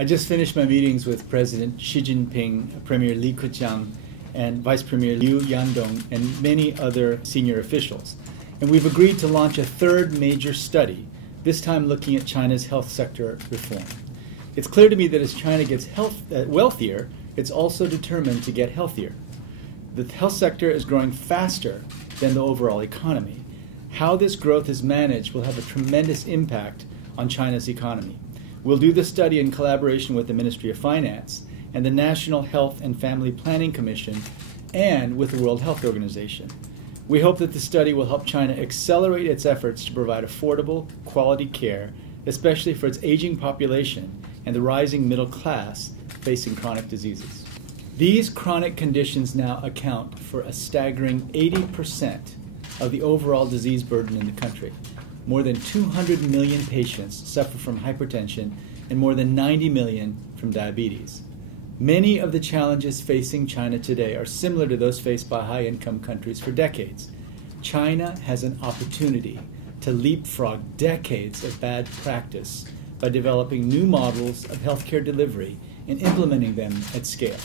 I just finished my meetings with President Xi Jinping, Premier Li Keqiang, and Vice Premier Liu Yandong, and many other senior officials. And we've agreed to launch a third major study, this time looking at China's health sector reform. It's clear to me that as China gets wealthier, it's also determined to get healthier. The health sector is growing faster than the overall economy. How this growth is managed will have a tremendous impact on China's economy. We'll do the study in collaboration with the Ministry of Finance and the National Health and Family Planning Commission and with the World Health Organization. We hope that the study will help China accelerate its efforts to provide affordable, quality care, especially for its aging population and the rising middle class facing chronic diseases. These chronic conditions now account for a staggering 80% of the overall disease burden in the country. More than 200 million patients suffer from hypertension and more than 90 million from diabetes. Many of the challenges facing China today are similar to those faced by high-income countries for decades. China has an opportunity to leapfrog decades of bad practice by developing new models of healthcare delivery and implementing them at scale.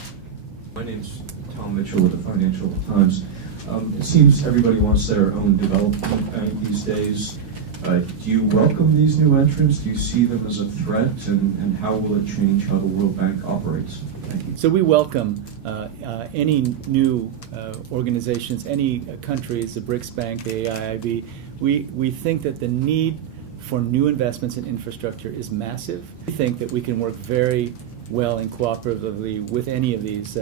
My name's Tom Mitchell with the Financial Times. It seems everybody wants their own development bank these days. Do you welcome these new entrants? Do you see them as a threat? And how will it change how the World Bank operates? Thank you. So we welcome any new organizations, any countries, the BRICS Bank, the AIIB. We think that the need for new investments in infrastructure is massive. We think that we can work very well and cooperatively with any of these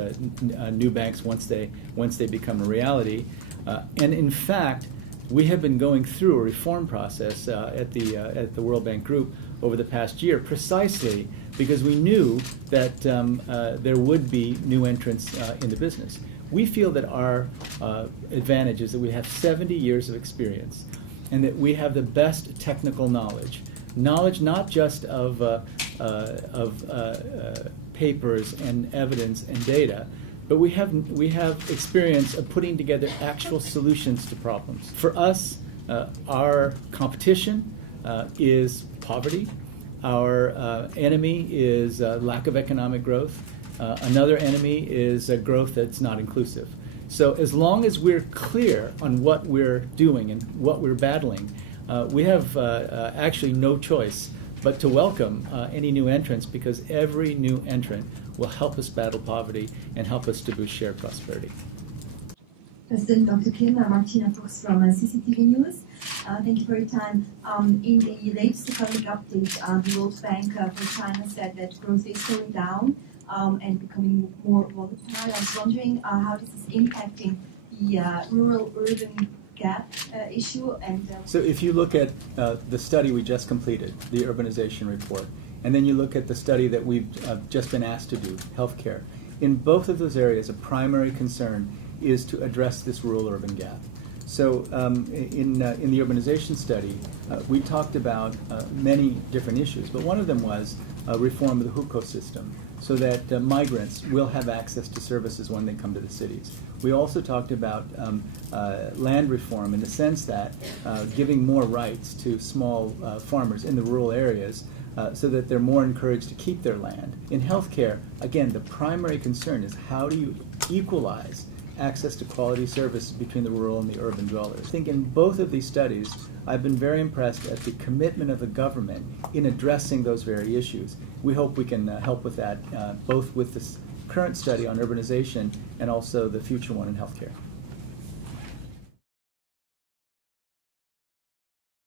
new banks once they become a reality. And in fact, we have been going through a reform process at the World Bank Group over the past year, precisely because we knew that there would be new entrants in the business. We feel that our advantage is that we have 70 years of experience and that we have the best technical knowledge not just of papers and evidence and data, but we have experience of putting together actual solutions to problems. For us, our competition is poverty. Our enemy is lack of economic growth. Another enemy is a growth that's not inclusive. So as long as we're clear on what we're doing and what we're battling, we have actually no choice but to welcome any new entrants, because every new entrant will help us battle poverty and help us to boost shared prosperity. President Dr. Kim, Martina Fuchs from CCTV News. Thank you for your time. In the latest economic update, the World Bank for China said that growth is slowing down and becoming more volatile. I was wondering how this is impacting the rural-urban gap issue. So if you look at the study we just completed, the urbanization report, and then you look at the study that we've just been asked to do, healthcare, in both of those areas, a primary concern is to address this rural-urban gap. So in the urbanization study, we talked about many different issues, but one of them was reform of the hukou system, so that migrants will have access to services when they come to the cities. We also talked about land reform in the sense that giving more rights to small farmers in the rural areas so that they're more encouraged to keep their land. In healthcare, again, the primary concern is how do you equalize access to quality services between the rural and the urban dwellers. I think in both of these studies, I've been very impressed at the commitment of the government in addressing those very issues. We hope we can help with that, both with this current study on urbanization and also the future one in healthcare.